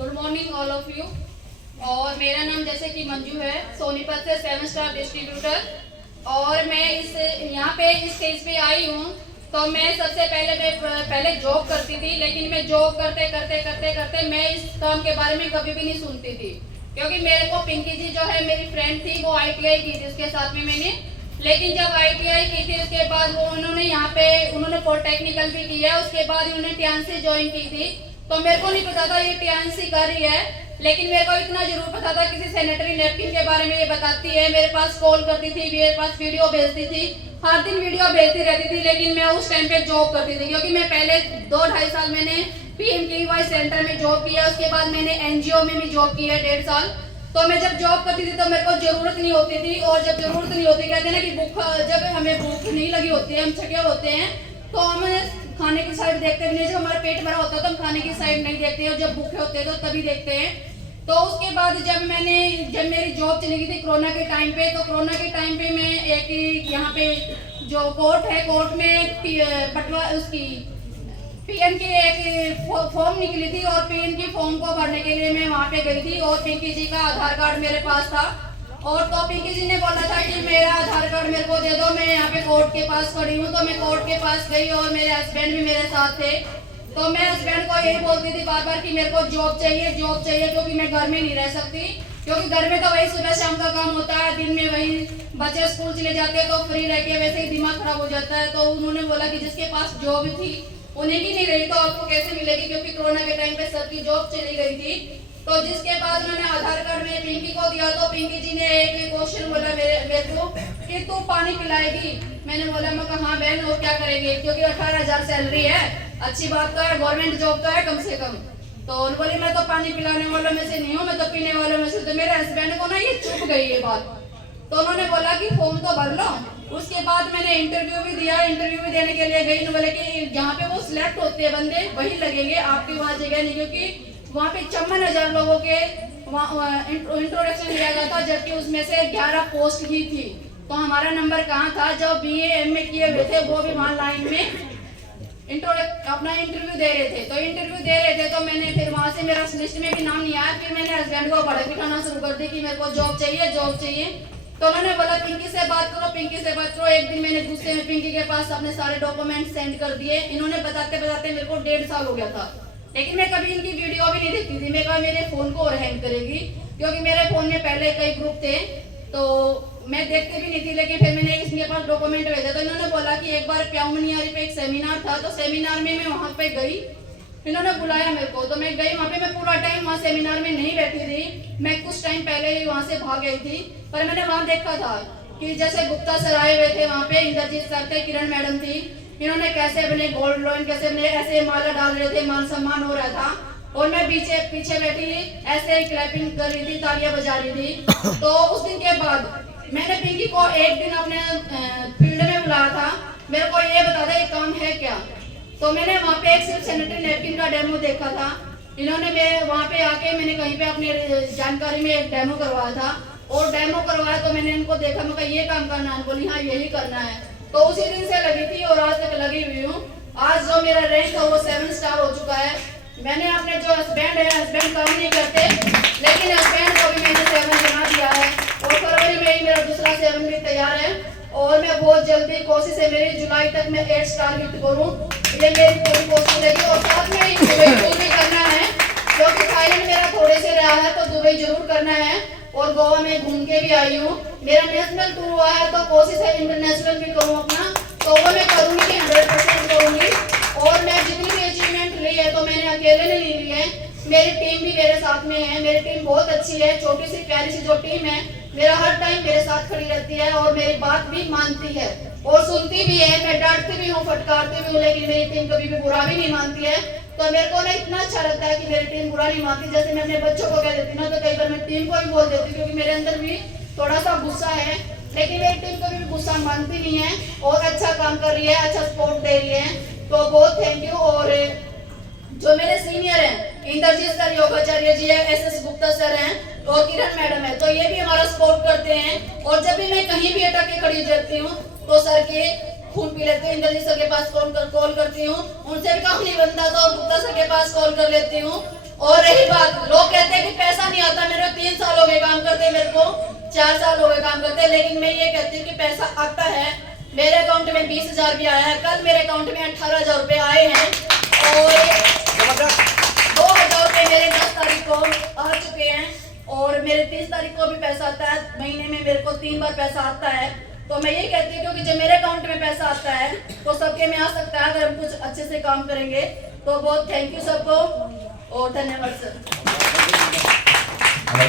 Good morning all of you. और मेरा नाम जैसे कि मंजू है, सोनीपत से 7 स्टार डिस्ट्रीब्यूटर। और मैं इस यहाँ पे इस स्टेज पे आई हूँ। तो मैं सबसे पहले जॉब करती थी, लेकिन मैं जॉब करते करते करते करते मैं इस काम के बारे में कभी भी नहीं सुनती थी, क्योंकि मेरे को पिंकी जी जो है मेरी फ्रेंड थी, वो ITI की थी उसके साथ में मैंने। लेकिन जब ITI की थी उसके बाद वो उन्होंने यहाँ पे उन्होंने पॉलिटेक्निकल भी किया, उसके बाद उन्होंने टीएनसी ज्वाइन की थी। तो मेरे को नहीं पता था ये टीएनसी कर रही है, लेकिन मेरे को इतना जरूर पता था किसी सैनिटरी नैपकिन के बारे में ये बताती है। मेरे पास कॉल करती थी, मेरे पास वीडियो भेजती थी, हर दिन वीडियो भेजती रहती थी। लेकिन मैं उस टाइम पे जॉब करती थी, क्योंकि मैं पहले 2-2.5 साल मैंने PMKVY सेंटर में जॉब किया, उसके बाद मैंने NGO में भी जॉब की है 1.5 साल। तो मैं जब जॉब करती थी तो मेरे को जरूरत नहीं होती थी, और जब जरूरत नहीं होती, कहते हैं ना कि भूख, जब हमें भूख नहीं लगी होती है, हम थके होते हैं, तो हम खाने की साइड देखते भी नहीं। जब हमारा पेट भरा होता है तो हम खाने की साइड नहीं देखते, और जब भूखे होते हैं तो तभी देखते हैं। तो उसके बाद जब मेरी जॉब चली गई थी कोरोना के टाइम पे, तो कोरोना के टाइम पे मैं एक यहाँ पे जो कोर्ट है, कोर्ट में पटवा उसकी PN की एक फॉर्म निकली थी, और PN की फॉर्म को भरने के लिए मैं वहाँ पे गई थी, और पिंकी जी का आधार कार्ड मेरे पास था। और तो पिंकी जी ने बोला था कि मेरा आधार कार्ड मेरे को दे दो, मैं यहाँ पे कोर्ट के पास खड़ी हूँ। तो मैं कोर्ट के पास गई, और मेरे हस्बैंड भी मेरे साथ थे। तो मैं हस्बैंड को यही बोलती थी बार बार कि मेरे को जॉब चाहिए, क्योंकि मैं घर में नहीं रह सकती, क्योंकि घर में तो वही सुबह शाम का काम होता है, दिन में वही बच्चे स्कूल चले जाते हैं, तो फ्री रह के वैसे ही दिमाग खराब हो जाता है। तो उन्होंने बोला कि जिसके पास जॉब थी उन्हें की नहीं रही, तो आपको कैसे मिलेगी, क्योंकि कोरोना के टाइम पे सबकी जॉब चली गई थी। तो जिसके बाद उन्होंने आधार कार्ड में पिंकी को दिया, तो पिंकी जी ने एक क्वेश्चन बोला मेरे को कि तू पानी पिलाएगी। मैंने बोला, मैं कहा हाँ बहन, और क्या करेंगे, क्योंकि 18,000 सैलरी है, अच्छी बात तो है, गवर्नमेंट जॉब तो है कम से कम। तो उन्होंने बोली मैं तो पानी पिलाने वालों में से नहीं हूँ, मैं तो पीने वालों में से। तो मेरे हस्बैंड को ना ये चुप गई ये बात। तो उन्होंने बोला कि फॉर्म तो भर लो। उसके बाद मैंने इंटरव्यू भी दिया, इंटरव्यू भी देने के लिए गई। बोले कि जहाँ पे वो सिलेक्ट होते हैं बंदे वही लगेंगे, आपकी वहाँ जगह नहीं, क्योंकि वहाँ पे 54,000 लोगों के इंट्रोडक्शन लिया गया था, जबकि उसमें से 11 पोस्ट ही थी। तो हमारा नंबर कहाँ था, जो BA MA किए हुए थे वो भी वहाँ लाइन में अपना इंटरव्यू दे रहे थे। तो इंटरव्यू दे रहे थे, तो मैंने फिर वहाँ से मेरा लिस्ट में भी नाम नहीं आया। फिर मैंने हस्बैंड को भड़क दिखाना शुरू कर दी कि मेरे को जॉब चाहिए। तो उन्होंने बोला पिंकी से बात करो। एक दिन मैंने गुस्से में पिंकी के पास अपने सारे डॉक्यूमेंट सेंड कर दिए। इन्होंने बताते मेरे को 1.5 साल हो गया था, लेकिन मैं कभी इनकी वीडियो भी नहीं देखती थी। मैं कहा मेरे फोन को और हैंग करेगी, क्योंकि मेरे फोन में पहले कई ग्रुप थे, तो मैं देखती भी नहीं थी। लेकिन फिर मैंने इसके पास डॉक्यूमेंट भेजा, तो इन्होंने बोला कि एक बार प्याउमनियारी पे एक सेमिनार था, तो सेमिनार में मैं वहाँ पे गई, इन्होंने बुलाया मेरे को। तो मैं गई वहाँ पे। मैं पूरा टाइम वहाँ सेमिनार में नहीं बैठी थी, मैं कुछ टाइम पहले ही वहाँ से भाग गई थी। पर मैंने वहाँ देखा था कि जैसे गुप्ता सर आए हुए थे वहाँ पे, इंद्रजीत सर थे, किरण मैडम थी, इन्होंने कैसे अपने गोल्ड लोन, कैसे अपने ऐसे माला डाल रहे थे, मान सम्मान हो रहा था, और मैं पीछे बैठी ऐसे ही क्लैपिंग कर रही थी, तालियां बजा रही थी। तो उस दिन के बाद मैंने पिंकी को एक दिन अपने फील्ड में बुलाया था, मेरे को ये बता दे ये काम है क्या। तो मैंने वहाँ पे एक सिर्फ सैनिटरी नैपकिन का डेमो देखा था। इन्होंने मैं वहाँ पे आके मैंने कहीं पे अपने जानकारी में एक डेमो करवाया था, और डेमो करवाया तो मैंने इनको देखा, मैं ये काम करना है, बोली हाँ यही करना है। तो उसी दिन से लगी थी और आज तक लगी हुई हूँ। आज जो मेरा रैंक है वो 7 स्टार हो चुका है। मैंने अपने जो हस्बैंड काम नहीं करते, लेकिन हस्बैंड को भी मैंने 7 बना दिया है, और फरवरी में ही मेरा दूसरा 7 भी तैयार है। और मैं बहुत जल्दी कोशिश है मेरी, जुलाई तक मैं 8 स्टार हिट करूँ, ये मेरी पूरी कोशिश रहेगी। और साथ में ही दुबई भी करना है, क्योंकि थाईलैंड मेरा थोड़े से रहा है, तो दुबई जरूर करना है। और गोवा में घूम के भी आई हूँ। मेरा नेशनल टूर हुआ है, तो कोशिश है इंटरनेशनल भी करूँ अपना, तो वो मैं करूँगी, 100% करूँगी। और मैं जितनी भी अचीवमेंट ली है तो मैंने अकेले नहीं ली है, मेरी टीम भी मेरे साथ में है। मेरी टीम बहुत अच्छी है, छोटी सी प्यारी सी जो टीम है, मेरा हर टाइम मेरे साथ खड़ी रहती है, और मेरी बात भी मानती है और सुनती भी है। मैं डांटती भी हूँ, फटकारती भी हूँ, लेकिन मेरी टीम कभी भी बुरा भी नहीं मानती है। तो मेरे को ना इतना अच्छा लगता है कि मेरी टीम बुरा नहीं मानती। जैसे मैं अपने बच्चों को कह देती ना, तो कई बार मैं टीम को भी बोल देती, क्योंकि मेरे अंदर भी थोड़ा सा गुस्सा है, लेकिन मेरी टीम कभी भी गुस्सा मानती नहीं है, और अच्छा काम कर रही है, अच्छा सपोर्ट दे रही है। तो बहुत थैंक यू। और जो मेरे सीनियर हैं, इंद्रजीत सर, योगाचार्य जी है, SS गुप्ता सर हैं, और किरण मैडम है, तो ये भी हमारा सपोर्ट करते हैं। और जब भी मैं कहीं भी अटक के खड़ी रहती हूँ, तो सर के खून पी लेती हूँ, इंद्रजीत सर के पास कॉल करती हूँ, उनसे भी काम नहीं बनता तो गुप्ता सर के पास कॉल कर लेती हूँ। और रही बात, लोग कहते हैं कि पैसा नहीं आता, मेरे 3 साल हो गए काम करते, मेरे को 4 साल हो गए काम करते, लेकिन मैं ये कहती हूँ कि पैसा आता है। मेरे अकाउंट में 20,000 भी आया है, कल मेरे अकाउंट में 18,000 रुपए आए हैं और 2,000 रुपए मेरे 10 तारीख को आ चुके हैं और मेरे 30 तारीख को भी पैसा आता है। महीने में मेरे को 3 बार पैसा आता है। तो मैं ये कहती हूँ क्योंकि जब मेरे अकाउंट में पैसा आता है तो सबके में आ सकता है अगर हम कुछ अच्छे से काम करेंगे। तो बहुत थैंक यू सबको और धन्यवाद सर।